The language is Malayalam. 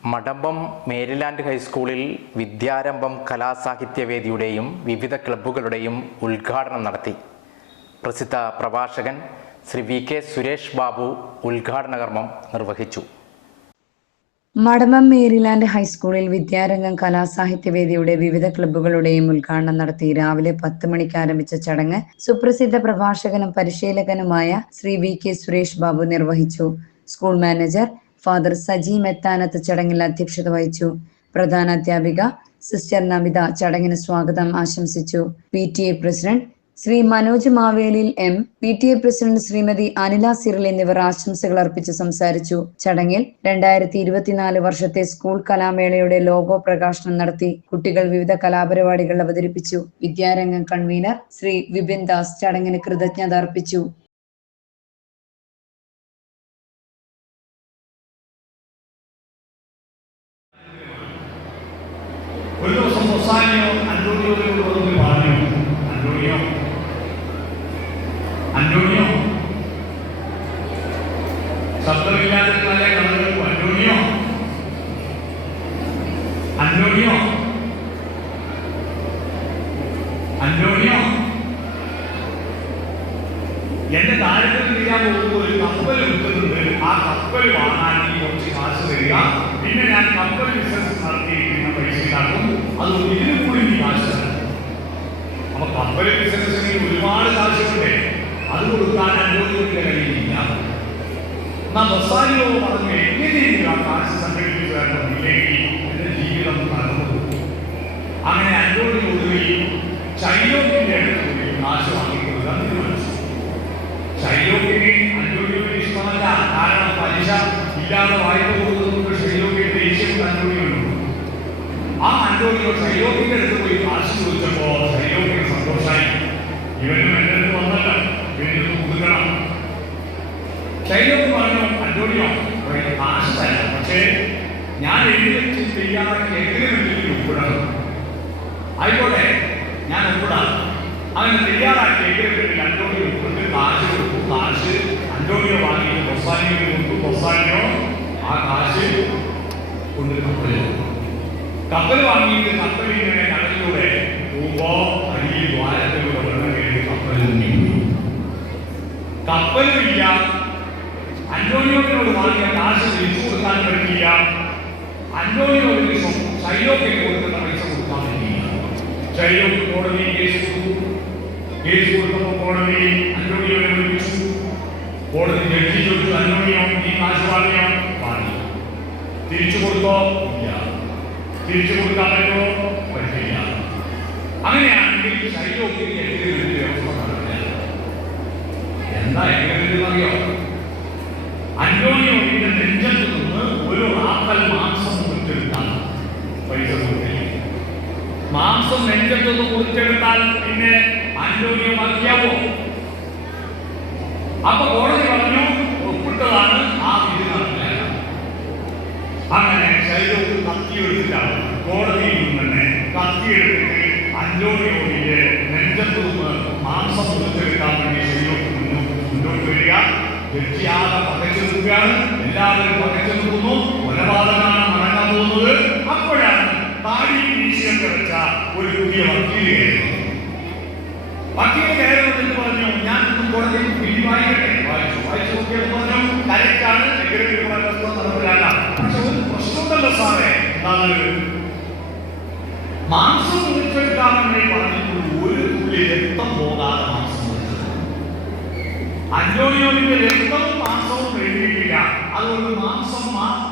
മടമ്പം മേരിലാൻഡ് ഹൈസ്കൂളിൽ വിദ്യാരംഭം കലാസാഹിത്യവേദിയുടെയും വിവിധ ക്ലബ്ബുകളുടെയും ഉദ്ഘാടനം നടത്തി. പ്രസിദ്ധ പ്രഭാഷകൻ ശ്രീ വി കെ സുരേഷ് ബാബു ഉദ്ഘാടന കർമ്മം നിർവഹിച്ചു. മടമ്പം മേരിലാൻഡ് ഹൈസ്കൂളിൽ വിദ്യാരംഗം കലാസാഹിത്യവേദിയുടെ വിവിധ ക്ലബ്ബുകളുടെയും ഉദ്ഘാടനം നടത്തി രാവിലെ പത്ത് മണിക്ക് ആരംഭിച്ച ചടങ്ങ് സുപ്രസിദ്ധ പ്രഭാഷകനും പരിശീലകനുമായ ശ്രീ വി കെ സുരേഷ് ബാബു നിർവഹിച്ചു. School manager father Saji Methanath ചടങ്ങിൽ അധ്യക്ഷത വഹിച്ചു. പ്രധാന അധ്യാപിക സിസ്റ്റർ നമിത ചടങ്ങിന് സ്വാഗതം ആശംസിച്ചു. P T A president Shri Manoj Mavelil M P T A president Shrimati Anila Cyril എന്നിവർ ആശംസകൾ അർപ്പിച്ച് സംസാരിച്ചു. ചടങ്ങിൽ രണ്ടായിരത്തി ഇരുപത്തിനാല് വർഷത്തെ സ്കൂൾ കലാമേളയുടെ ലോഗോ പ്രകാശനം നടത്തി കുട്ടികൾ വിവിധ കലാപരിപാടികൾ അവതരിപ്പിച്ചു. വിദ്യാരംഗം കൺവീനർ ശ്രീ വിപിൻ ദാസ് ചടങ്ങിന് കൃതജ്ഞത അർപ്പിച്ചു. മൊസാനിയോ അന്റോണിയോയോട് വന്ന് പറഞ്ഞു അന്റോണിയോ? അന്റോണിയോ? ശബ്ദമില്ലാതെ നല്ല കഥകൾക്കും അന്റോണിയോ? അന്റോണിയോ? അന്റോണിയോ? എന്റെ താഴത്തിൽ ചെയ്യാൻ പോകുമ്പോൾ ഒരു കപ്പൽ വിൽക്കുന്നുണ്ട് ആ കപ്പൽ വാങ്ങാൻ കുറച്ച് കാശ് തരിക. പിന്നെ ഞാൻ കപ്പൽ ബിസിനസ് നടത്തിയിരിക്കുന്ന പൈസ ഉണ്ടാക്കും അത് ഇതിന് കൂടി നീ കാശ് അപ്പൊ കപ്പൽ ബിസിനസ്സിന് ഒരുപാട് കാശുണ്ട് അത് കൊടുക്കാൻ അനുഭവത്തിന്റെ കഴിയില്ല എന്നാ ബസാരിയോ പറഞ്ഞു എങ്ങനെയെങ്കിലും കാശ് സംഘടിപ്പിച്ചു എന്റെ ജീവിതം നടന്നു അങ്ങനെ അന്റോണി ഒടുകയും ചൈനോക്കിന്റെ അടുത്ത് പോയി കാശ് വാങ്ങിക്കൊടുക്കാൻ തീരുമാനിച്ചു ഷൈലോക്കിന് അന്റോണിയോന് ഇഷ്ടമല്ല. കാരണം പലിശ ഇല്ലാതെ വായ്പ ആ അന്റോണിയോ ഷൈലോക്കിന്റെ അടുത്ത് പോയി കാശ് ചോദിച്ചപ്പോ ഷൈലോക്കിന് സന്തോഷമായി ഇവനും എന്റെ അടുത്ത് വന്നല്ല. ഇവന് കൊടുക്കണം ഷൈലോക്ക് പറഞ്ഞു അന്തോണിയോ കാശ് തരാം. പക്ഷേ ഞാൻ എഴുതി വെച്ച് ചെയ്യാതെ എഗ്രിമെന്റിൽ ഒപ്പിടണം ആയിക്കോട്ടെ ഞാൻ ഒപ്പിടാം. അങ്ങനെ തയ്യാറാക്കി എഗ്രിമെന്റിൽ അന്റോണിയോ കൊണ്ട് കാശ് കൊടുത്തു. കാശ് അന്റോണിയോ വാങ്ങി ബൊസാനിയോ കൊടുത്തു. ബൊസാനിയോ ആ കാശ് കൊണ്ട് കപ്പലിൽ. കപ്പൽ വാങ്ങിയിട്ട് കപ്പൽ ഇങ്ങനെ കടലിലൂടെ പോകുമ്പോ അടിയിൽ ദ്വാരത്തിലൂടെ വെള്ളം കയറി കപ്പലിൽ നീങ്ങി കപ്പലുമില്ല അന്റോണിയോനോട് വാങ്ങിയ കാശ് തിരിച്ചു കൊടുക്കാൻ പറ്റില്ല അന്റോണിയോ ഒരു ദിവസം ഷൈലോക്കിന് കൊടുക്കുന്ന പൈസ കൊടുക്കാൻ പറ്റില്ല ശൈലോക്ക് കോടതി കേസ് കേസ് കൊടുത്തപ്പോൾ കോടതി അന്റോണിയോനെ വിളിപ്പിച്ചു. കോടതി ജഡ്ജി ചോദിച്ചു അന്റോണിയോ ഈ കാശ് വാങ്ങിയോ? വാങ്ങി. തിരിച്ചു കൊടുത്തോ? ഇല്ല. തിരിച്ചു കൊടുക്കാൻ പറ്റുമോ? പറ്റില്ല. അങ്ങനെയാണെങ്കിൽ ഷൈലോക്കിന് എഗ്രിമെന്റ് എന്താ എഗ്രിമെന്റ് അറിയോ അന്റോണിയോയുടെ നെഞ്ചത്ത് നിന്ന് ഒരു റാപ്പൽ മാംസം മുറിച്ചെടുത്താൽ പൈസ കൊടുക്കില്ല മാംസം നെഞ്ചത്ത് നിന്ന് മുറിച്ചെടുത്താൽ പിന്നെ അന്റോണിയോ ബാക്കിയാവോ അപ്പൊ കോടതി പറഞ്ഞു ഒപ്പിട്ടതാണ് ആ വിധി നടക്കില്ല അങ്ങനെ ശൈലവും കത്തിയെടുത്തിട്ടാണ് കോടതിയിൽ നിന്ന് തന്നെ കത്തിയെടുത്തിട്ട് അന്റോണിയോടിന്റെ നെഞ്ചത്ത് മാംസം പുറത്തെടുക്കാൻ വേണ്ടി ശരീരം മുന്നോട്ട് വരിക. ജഡ്ജിയാകെ പകച്ചു നിൽക്കുകയാണ്. എല്ലാവരും പകച്ചു നിൽക്കുന്നു. കൊലപാതകമാണ് മടങ്ങാൻ പോകുന്നത്. അപ്പോഴാണ് താടി വീശിയൊക്കെ വെച്ച ഒരു പുതിയ വക്കീൽ കയറി വക്കീൽ പറഞ്ഞു? ഞാൻ കോടതി വിധി വായിക്കട്ടെ. വായിച്ചു. വായിച്ചു നോക്കിയത് പറഞ്ഞു കരക്കാണ് നടപ്പിലാക്കാം. പക്ഷെ ഒരു പ്രശ്നമുണ്ടല്ലോ സാറേ. എന്താണ്? മാംസം വേണ്ടി പറഞ്ഞിട്ടുള്ളൂ ഒരു തുള്ളി രക്തം പോകാതെ അന്റോണിയോനിന്റെ രക്തവും മാംസവും എഴുതിയിട്ടില്ല അതുകൊണ്ട് മാംസം മാത്രം